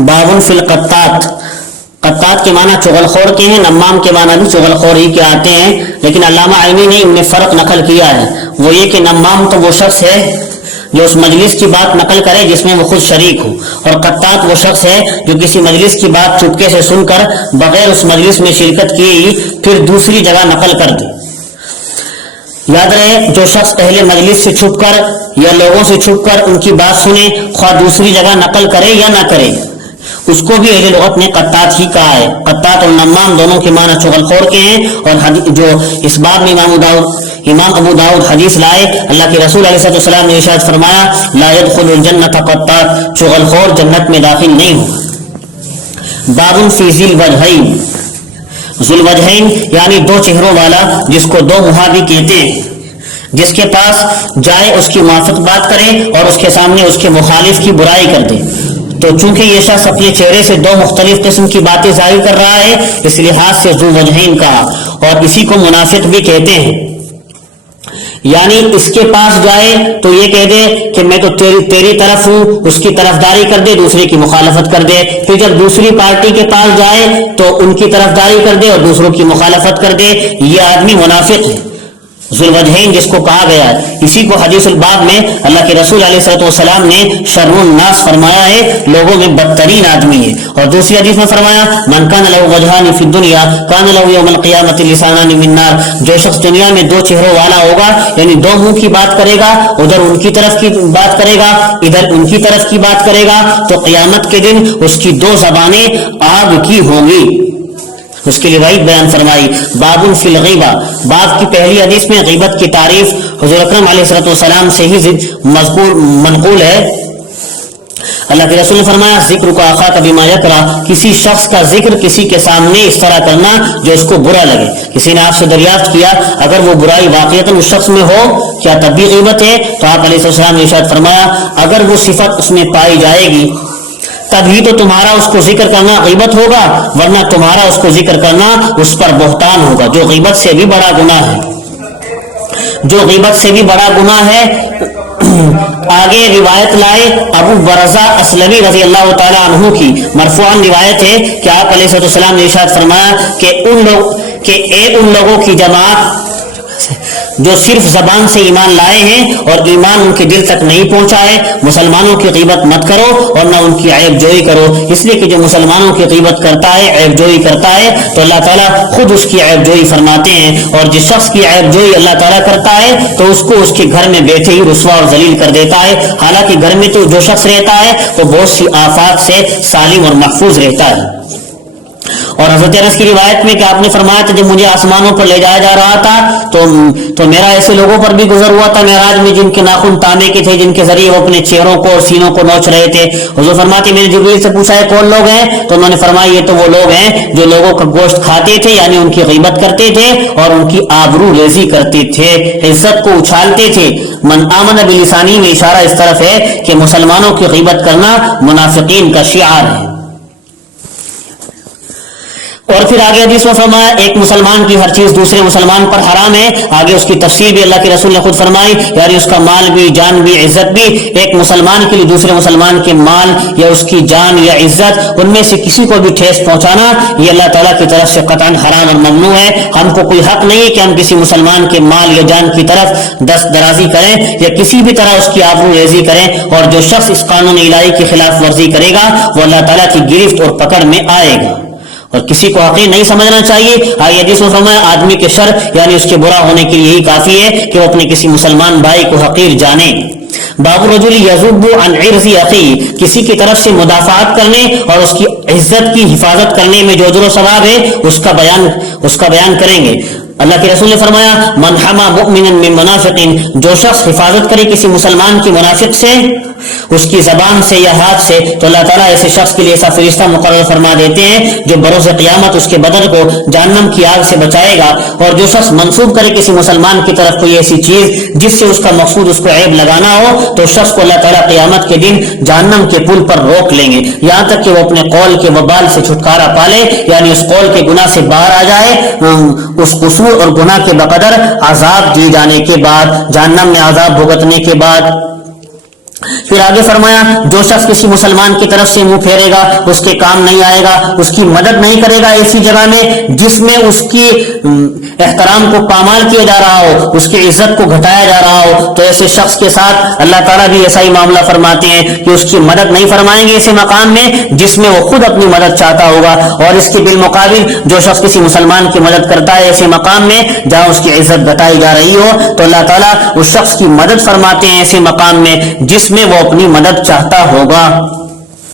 बाबुन fill कत्तात, कत्तात के माना चुगलखोर के हैं, नम्माम के माना भी चुगलखोर ही के आते हैं, लेकिन अल्लामा आइनी ने इनमें फ़र्क नकल किया है। वो ये कि नम्माम तो वो शख्स है जो उस मजलिस की बात नकल करे जिसमें वो खुद शरीक हो, और कत्तात वो शख्स है जो किसी मजलिस की बात चुपके से सुनकर बगैर उस मजलिस में शिरकत किए ही फिर दूसरी जगह नकल कर दे। याद रहे, जो शख्स पहले मजलिस से छुपकर या लोगों से छुपकर उनकी बात सुने, ख्वाह दूसरी जगह नकल करे या ना करे, उसको भी अहले लुगत ने कत्तात ही कहा है। कत्तात और नम्माम दोनों के माना चुगलखोर के हैं। और जो इस बात में इमाम अबू दाऊद हदीस लाए, अल्लाह के रसूल अलैहिस्सलाम ने इरशाद फरमाया, ला यदखुलुल जन्नत कत्तात, चुगलखोर जन्नत में दाखिल नहीं होगा। बाबुन फी ज़िल वजहैन, ज़ुल वजहैन यानी दो चेहरों वाला, जिसको दो मुहा भी कहते हैं, जिसके पास जाए उसकी मुआफ़िक बात करे और उसके सामने उसके मुखालिफ की बुराई कर दे। तो चूंकि ये शख्स अपने चेहरे से दो मुख्तलिफ किस्म की बातें जाहिर कर रहा है, इस लिहाज से ज़ुल वजहैन कहा, और इसी को मुनाफिक भी कहते हैं। यानी इसके पास जाए तो ये कह दे कि मैं तो तेरी तरफ हूं, उसकी तरफदारी कर दे, दूसरे की मुखालफत कर दे। फिर जब दूसरी पार्टी के पास जाए तो उनकी तरफदारी कर दे और दूसरों की मुखालफत कर दे। ये आदमी मुनाफिक है, ज़ुल वजहैन जिसको कहा गया है। इसी को हदीसुल बाब में अल्लाह के रसूल अलैहिस्सलाम ने शर्रुन नास फरमाया है, लोगों में बदतरीन आदमी है। और दूसरी हदीस में फरमाया, मन कान लहू वजहानी फिद दुनिया कान लहू यौमल क़ियामति लिसानानी मिन नार, जो शख्स दुनिया में दो चेहरों वाला होगा, यानी दो मुंह की बात करेगा, उधर उनकी तरफ की बात करेगा, इधर उनकी तरफ की बात करेगा, तो क़ियामत के दिन उसकी दो ज़बानें आग की होंगी। उसकी रिवायत बयान फरमाई। बाबुन फिल गीबा, बाब की पहली हदीस में गीबत की तारीफ हुज़ूर अकरम अलैहिस्सलाम से ही मज़कूर मनक़ूल है। अल्लाह के रसूल ने फरमाया, ज़िक्र का आखा का बिमा यकरा, किसी शख्स का जिक्र किसी के सामने इस तरह करना जो उसको बुरा लगे। किसी ने आपसे दरियाफ्त किया, अगर वो बुराई वाक़ईतन उस शख्स में हो, क्या तब भी गीबत है? तो आप अलैहिस्सलाम ने इरशाद फरमाया, अगर वो सिफत उसमें पाई जाएगी तभी तो तुम्हारा उसको जिक्र करना गीबत होगा, वरना तुम्हारा उसको जिक्र करना उस पर बहतान होगा, जो गीबत से भी बड़ा गुनाह है, जो गीबत से भी बड़ा गुनाह है। आगे रिवायत लाए अबू बरज़ा असलमी रज़ी अल्लाह ताला अन्हु की मरफूअन रिवायत है कि आप अलैहिस्सलाम ने इरशाद फरमाया कि उन लोगों की जमात जो सिर्फ जबान से ईमान लाए हैं और ईमान उनके दिल तक नहीं पहुंचा है, मुसलमानों की गीबत मत करो और न उनकी ऐब जोई करो। इसलिए कि जो मुसलमानों की गीबत करता है, ऐब जोई करता है, तो अल्लाह ताला खुद उसकी ऐब जोई फरमाते हैं। और जिस शख्स की ऐब जोई अल्लाह ताला करता है तो उसको उसके घर में बैठे ही रुस्वा और जलील कर देता है। हालांकि घर में तो जो शख्स रहता है तो बहुत सी आफात से सालिम और महफूज रहता है। और हज़रत अनस की रिवायत में कि आपने फरमाया था, जब मुझे आसमानों पर ले जाया जा रहा था तो मेरा ऐसे लोगों पर भी गुजर हुआ था मेराज में जिनके नाखून तांबे के थे, जिनके जरिए वो अपने चेहरों को और सीनों को नोच रहे थे। हुज़ूर फरमाते, मैंने जिब्रील से पूछा है कौन लोग हैं? तो उन्होंने फरमाया, ये तो वो लोग हैं जो लोगों का गोश्त खाते थे, यानी उनकी गीबत करते थे और उनकी आबरू रेजी करते थे, इज्जत को उछालते थे। मन आमन बिलिसानी में इशारा इस तरफ है कि मुसलमानों की गीबत करना मुनाफिकीन का शिआर है। और फिर आगे हदीस में फरमाया, एक मुसलमान की हर चीज दूसरे मुसलमान पर हराम है। आगे उसकी तफसीर भी अल्लाह के रसूल ने खुद फरमाई, यानी उसका माल भी, जान भी, इज्जत भी। एक मुसलमान के लिए दूसरे मुसलमान के माल या उसकी जान या इज्जत, उनमें से किसी को भी ठेस पहुंचाना, ये अल्लाह ताला की तरफ से कतन हराम और ममनू है। हमको कोई हक नहीं है कि हम किसी मुसलमान के माल या जान की तरफ दस्त दराजी करें या किसी भी तरह उसकी आबरू रेजी करें। और जो शख्स इस कानून इलाही की खिलाफ वर्जी करेगा वो अल्लाह ताला की गिरफ्त और पकड़ में आएगा। और किसी को हकीर नहीं समझना चाहिए। आगे हदीस में फरमाया, आदमी के शर यानी उसके बुरा होने के लिए यही काफी है कि वो अपने किसी मुसलमान भाई को हकीर जाने। बाबू रजुली यज़ुब्बु अन इर्ज़ि अख़ी, किसी की तरफ से मुदाफ़ात करने और उसकी इज्जत की हिफाजत करने में जो अजर सवाब है उसका बयान करेंगे। अल्लाह के रसूल ने फरमाया, मन हमा मुमिनन मिन मुनाफिकिन, जो शख्स हिफाजत करे किसी मुसलमान की मुनाफिक से, उसकी जबान से या हाथ से, तो अल्लाह ताला ऐसे शख्स के लिए ऐसा फरिश्ता मुकर्रर फरमा देते हैं जो बरोज़ क़यामत उसके बदन को जहन्नम की आग से बचाएगा। और जो शख्स मंसूब करे किसी मुसलमान की तरफ कोई ऐसी चीज जिससे उसका मकसूद उसको ऐब लगाना हो, तो शख्स को अल्लाह ताला क़यामत के दिन जहन्नम के पुल पर रोक लेंगे, यहाँ तक कि वो अपने कौल के वबाल से छुटकारा पाले, यानी उस कौल के गुनाह से बाहर आ जाए। उस कसूर और गुनाह के बकदर आजाब दिए जाने के बाद, जहन्नम में आजाब भुगतने के बाद پھر آگے فرمایا جو شخص کسی مسلمان کی طرف سے منہ پھیرے گا اس کے کام نہیں آئے گا, اس کی مدد نہیں کرے گا ایسی جگہ میں جس میں اس کی احترام کو پامال کیا جا رہا ہو, اس کی عزت کو گھٹایا جا رہا ہو, تو ایسے شخص کے ساتھ اللہ تعالیٰ بھی ایسا ہی معاملہ فرماتے ہیں کہ اس کی مدد نہیں فرمائیں گے ایسے مقام میں جس میں وہ خود اپنی مدد چاہتا ہوگا, اور اس کے بالمقابل جو شخص کسی مسلمان کی مدد کرتا ہے ایسے مقام میں جہاں اس کی عزت گھٹائی جا رہی ہو, تو اللہ تعالیٰ اس شخص کی مدد فرماتے ہیں ایسے مقام میں جس میں وہ اپنی مدد چاہتا ہوگا.